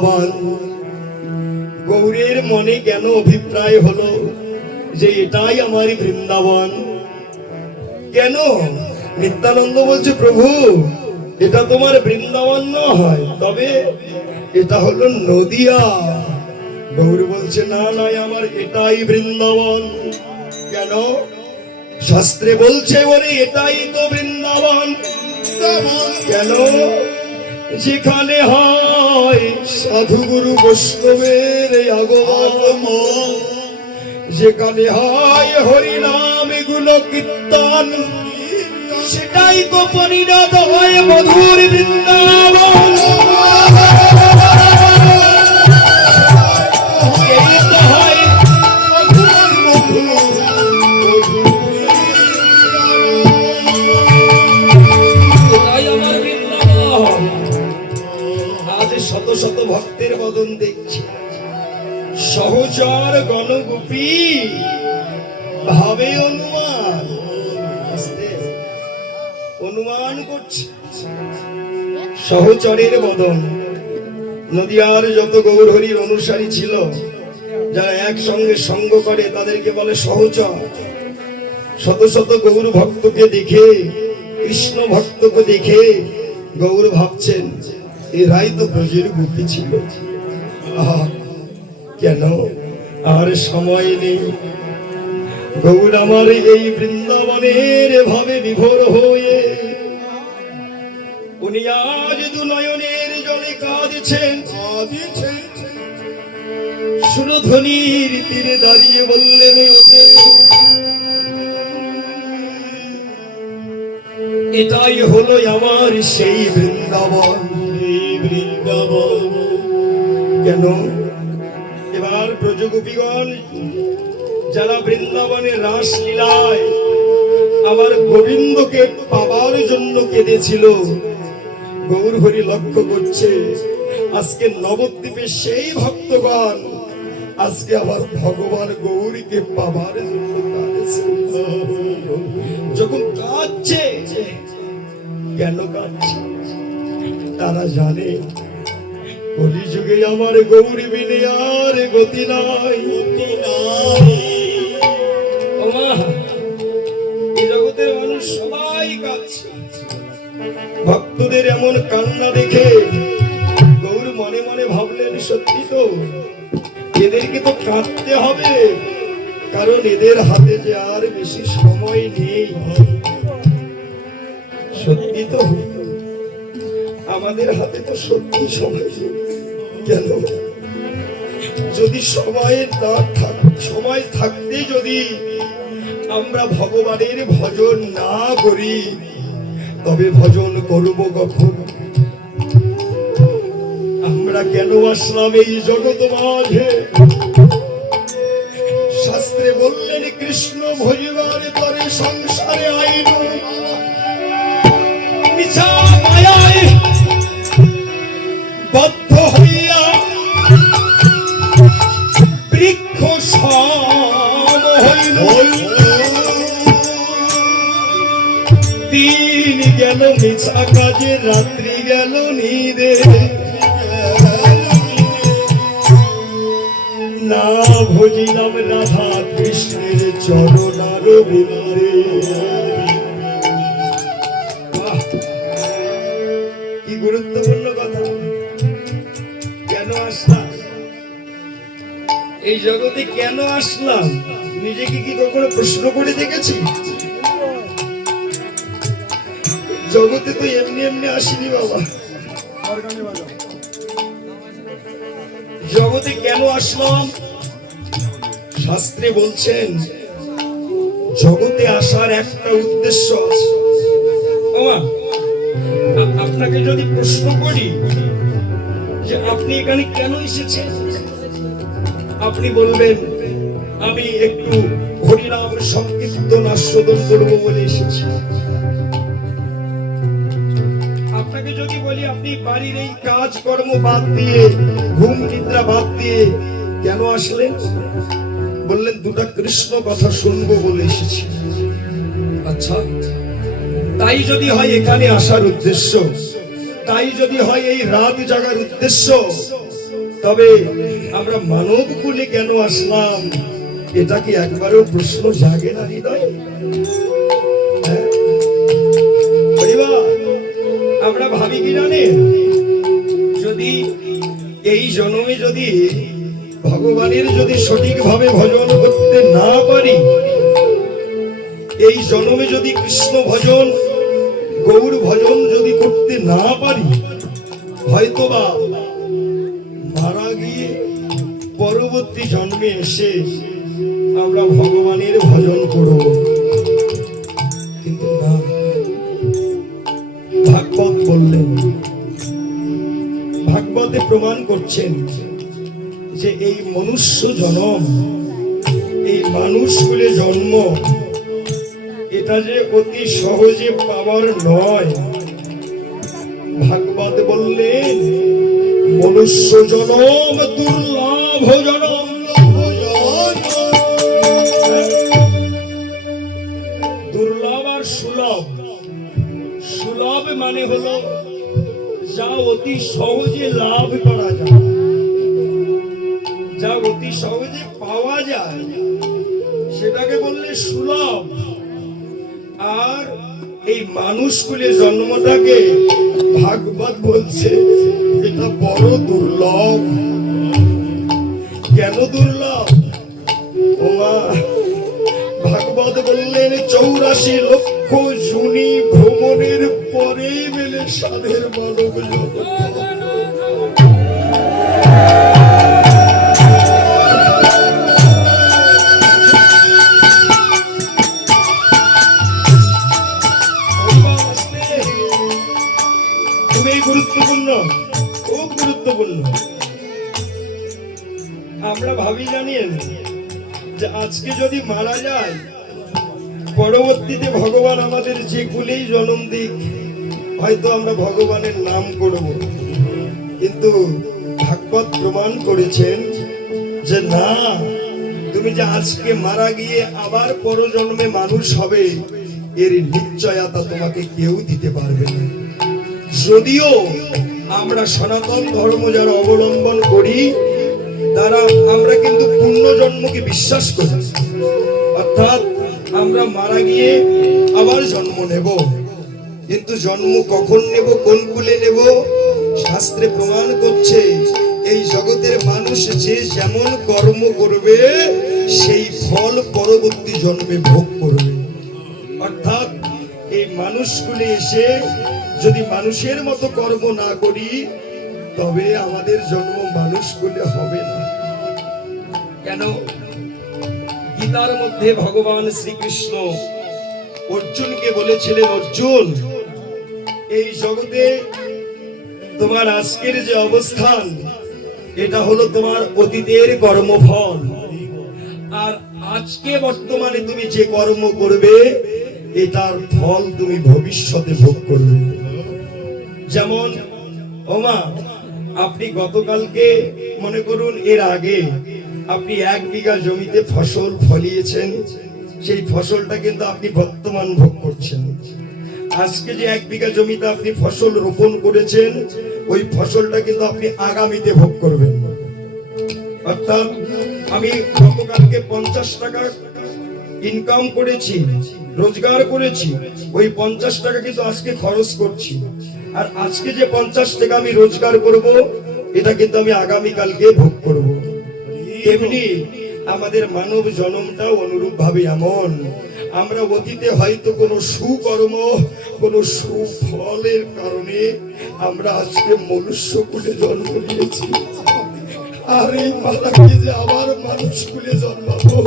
বৃন্দাবন গৌরের মনে কেন অভিপ্রায় হলো যে এটাই আমার বৃন্দাবন? কেন? নিত্যানন্দ বলছে, প্রভু, এটা তোমার বৃন্দাবন নয়, তবে এটা হলো নদিয়া। গৌর বলছে, না নয় আমার এটাই বৃন্দাবন। কেন? শাস্ত্রে বলছে, ওরে, এটাই তো বৃন্দাবন। কেন? যেখানে হয় সাধুগুরু বৈষ্ণবের আগম যেখানে হয় হরিনাম এগুলো কীর্তন, সেটাই তো পরিণত হয় মধুর বৃন্দাবন। ভক্তের বদন দেখছি। সহচর গণগোপী, ভাবে অনুমান। অনুমান করছে। সহচরের বদন নদিয়ার যত গৌরহরির অনুসারী ছিল, যারা একসঙ্গে সঙ্গ করে, তাদেরকে বলে সহচর। শত শত গৌর ভক্তকে দেখে, কৃষ্ণ ভক্তকে দেখে গৌর ভাবছেন এরাই তো ব্রজের গুপি ছিল। কেন? আর সময় নেই। গৌর আমার এই বৃন্দাবনের ভাবে বিভোর হয়ে উনি আজ দু নয়নের জলে কাঁদছেন। সুরধ্বনির তীরে দাঁড়িয়ে বললেন, এটাই হলো আমার সেই বৃন্দাবন। কেন? এবার ব্রজগোপীগণ যারা বৃন্দাবনে রাস লীলায় আমার গোবিন্দকে পাবার জন্য কেঁদেছিল, গৌর হরি লক্ষ্য করছে, আজকে নবদ্বীপে সেই ভক্তগণ আজকে আবার ভগবান গৌরীকে পাবার যখন কাঁদছে, কেন কাঁদছে? তারা জানে কলিযুগে আমার গৌরী বিনে আর গতি নাই। গতি নাই। জগতের মানুষ সবাই কাঁদছে। ভক্তদের এমন কান্না দেখে গৌর মনে মনে ভাবলেন সত্যি তো এদেরকে তো কাঁদতে হবে। কারণ এদের হাতে যে আর বেশি সময় নেই। সত্যি তো আমাদের হাতে তো সত্যি সময় নেই। কেন? যদি সময় না থাক, সময় থাকতে যদি আমরা ভগবানের ভজন না করি, তবে ভজন করব কখন? আমরা কেন আসলাম এই জগৎ মাঝে? শাস্ত্রে বললেন, কৃষ্ণ ভজিবার তরে সংসারে আইন। গেল মিছা কাজে রাত্রি গেল নিদে না ভজিলাম রাধা কৃষ্ণের চরণার বাহ! কি গুরুত্বপূর্ণ কথা। কেন আসলাম? এই জগতে কেন আসলাম? নিজেকে কি কখনো প্রশ্ন করে দেখেছি? জগতে তো এমনি এমনি আসিনি বাবা। জগতে কেন আসলাম? শাস্ত্রে বলছেন, জগতে আসার একটা উদ্দেশ্য আছে। আপনাকে যদি প্রশ্ন করি যে আপনি এখানে কেন এসেছেন? আপনি বলবেন, আমি একটু হরিনাম সংকীর্তন আস্বাদন করব বলে এসেছি। যদি আপনি বাড়ির এই কাজ কর্ম বাদ দিয়ে, ঘুম নিদ্রা বাদ দিয়ে কেন আসলেন? বললেন, দুটা কৃষ্ণ কথা শুনব বলে এসেছি। আচ্ছা তাই যদি হয় এখানে আসার উদ্দেশ্য, তাই যদি হয় এই রাত জাগার উদ্দেশ্য, তবে আমরা মানব কুলে কেন আসলাম? এটা কি একবারও প্রশ্ন জাগে না হৃদয়? আমরা ভাবি কি জানেন? যদি এই জন্মে যদি ভগবানের যদি সঠিকভাবে ভজন করতে না পারি, এই জন্মে যদি কৃষ্ণ ভজন, গৌর ভজন যদি করতে না পারি, হয়তোবা মারা গিয়ে পরবর্তী জন্মে এসে আমরা ভগবানের ভজন করব। ভাগবতে প্রমাণ করছেন যে এই মনুষ্য জনম, এই মানুষ কুলে জন্ম। এটা যে অতি সহজে পাওয়ার নয়। ভাগবত বললেন, মনুষ্য জনম, দুর্লভ জনম। দুর্লভ আর সুলভ। সুলভ মানে হলো অতি সহজে লাভ করা যায়। যা অতি সহজে পাওয়া যায়, সেটাকে বললে সুলভ। আর এই মানুষগুলি জন্মটাকে ভাগবত বলছে এটা বড় দুর্লভ। কেন দুর্লভ? ওমা বললেন চৌরাশি লক্ষ জুনি ভ্রমণের পরেই মেলে সাধের মানব গুরুত্বপূর্ণ, খুব গুরুত্বপূর্ণ। আমরা ভাবি জানেন যে আজকে যদি মারা যায় পরবর্তীতে ভগবান আমাদের যে কুলেই জন্ম দিক, হয়তো আমরা ভগবানের নাম করব। কিন্তু ভাগবত প্রমাণ করেছেন যে না, তুমি যে আজকে মারা গিয়ে আবার পরজন্মে মানুষ হবে, এর নিশ্চয়তা তোমাকে কেউ দিতে পারবে না। যদিও আমরা সনাতন ধর্ম যারা অবলম্বন করি, তারা, আমরা কিন্তু পূর্ণ জন্মকে বিশ্বাস করি। অর্থাৎ আমরা মারা গিয়ে আবার জন্ম নেব। কিন্তু জন্ম কখন নেব, কোন কুলে নেব, শাস্ত্রে প্রমাণ করছে, এই জগতের মানুষ যে যেমন কর্ম করবে, সেই ফল পরবর্তী জন্মে ভোগ করবে। অর্থাৎ এই মানুষগুলি এসে যদি মানুষের মতো কর্ম না করি, তবে আমাদের জন্ম মানুষগুলি হবে না। কেন? গীতার মধ্যে ভগবান শ্রীকৃষ্ণ অর্জুনকে বলেছিলেন, অর্জুন, এই জগতে তোমার আজকের যে অবস্থান, এটা হলো তোমার অতীতের কর্মফল। আর আজকে বর্তমানে তুমি যে কর্ম করবে, এটার ফল তুমি ভবিষ্যতে ভোগ করবে। যেমন, ওমা, আপনি গতকালকে মনে করুন এর আগে আপনি এক বিঘা জমিতে ফসল ফলিয়েছেন, সেই ফসলটা কিন্তু আপনি বর্তমান ভোগ করছেন। আজকে যে এক বিঘা জমিতে আপনি ফসল রোপণ করেছেন, ওই ফসলটা কিন্তু আপনি আগামীতে ভোগ করবেন। অর্থাৎ আমি গতকালকে পঞ্চাশ টাকা ইনকাম করেছি, রোজগার করেছি, ওই পঞ্চাশ টাকা কিন্তু আজকে খরচ করছি। আর আজকে যে পঞ্চাশ টাকা আমি রোজগার করব, এটা কিন্তু আমি আগামী কালকে ভোগ করব। তেমনি আমাদের মানব জনমটাও অনুরূপ ভাবে এমন। আমরা অতীতে হয়তো কোনো সুকর্ম, কোনো সুফলের কারণে আমরা আজকে মনুষ্য কুলে জন্ম নিয়েছি। আর এই মালাকে যে আবার মানুষ কুলে জন্মাবো,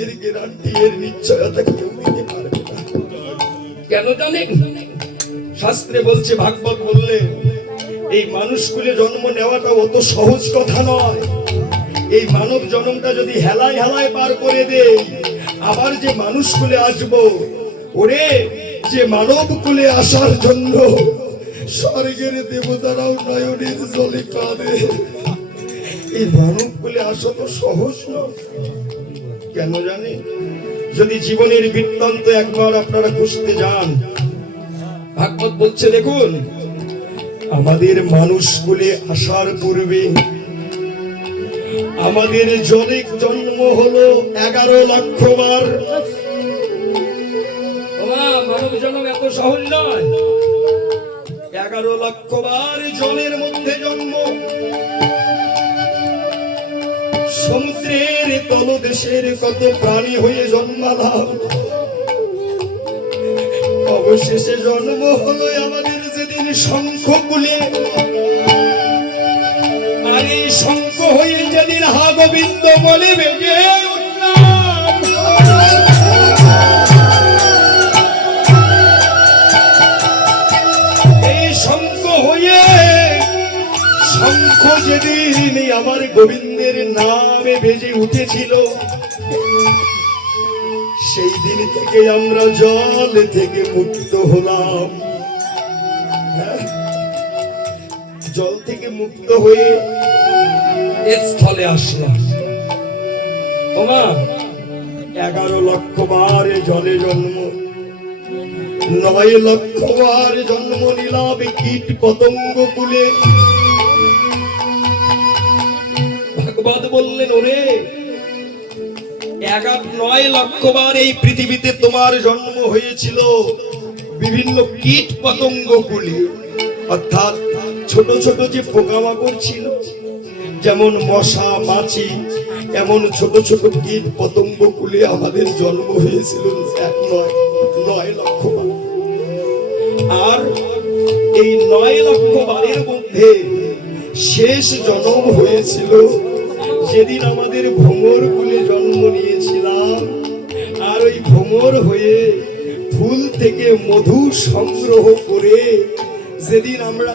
এর গ্যারান্টি এর নিশ্চয়তা কেউ দিতে পারবে না। কেন জানেন শাস্ত্রে বলছে, ভাগবত বললে, এই মানুষ কুলে জন্ম নেওয়াটা অত সহজ কথা নয়। এই মানব জন্মটা যদি হেলায় হেলায় পার করে দেই আবার যে মানুষ কুলে আসব, ওরে যে মানব কুলে আসার জন্য স্বর্গের দেবতারাও নয়নের জলে কাঁদে। এই মানব কুলে আসা তো সহজ নয়। কেন জানে? যদি জীবনের বৃত্তান্ত একবার আপনারা খুঁজতে যান, ভাগবত বলছে, দেখুন, আমাদের মানুষ বলে আসার পূর্বে আমাদের জলের জন্ম হলো এগারো লক্ষ বার। মানব জন্ম এত সহজ নয়। এগারো লক্ষ বার জলের মধ্যে জন্ম। সমুদ্রের তলদেশের কত প্রাণী হয়ে জন্মালাম। অবশেষে জন্ম হলো আমাদের যেদিন শঙ্খ কুলে। আর এই শঙ্খ গোবিন্দ বলে বেজে যেদিন আমার গোবিন্দের নামে বেজে উঠেছিল, সেই দিন থেকে আমরা জল থেকে মুক্ত হলাম। হ্যাঁ? জল থেকে মুক্ত হয়ে স্থলে আসলাম। এগারো লক্ষ বার জলে জন্ম, নয় লক্ষ বার জন্ম নিলাম কীট পতঙ্গ কুলে। ভাগবত বললেন, ওরে নয় লক্ষ বার এই পৃথিবীতে তোমার জন্ম হয়েছিল বিভিন্ন কীট পতঙ্গ কুলে। অর্থাৎ ছোট ছোট যে পোকামাকড় ছিল, যেমন মশা, মাছি এমন ছোট ছোট কীট পতঙ্গ কুলে আমাদের জন্ম হয়েছিল এক নয় নয় লক্ষ বার। আর এই নয় লক্ষ বারের মধ্যে শেষ জন্ম হয়েছিল যেদিন আমাদের ভ্রমর কুলে জন্ম নিয়েছিলাম। আর ওই ভ্রমর হয়ে ফুল থেকে মধু সংগ্রহ করে যেদিন আমরা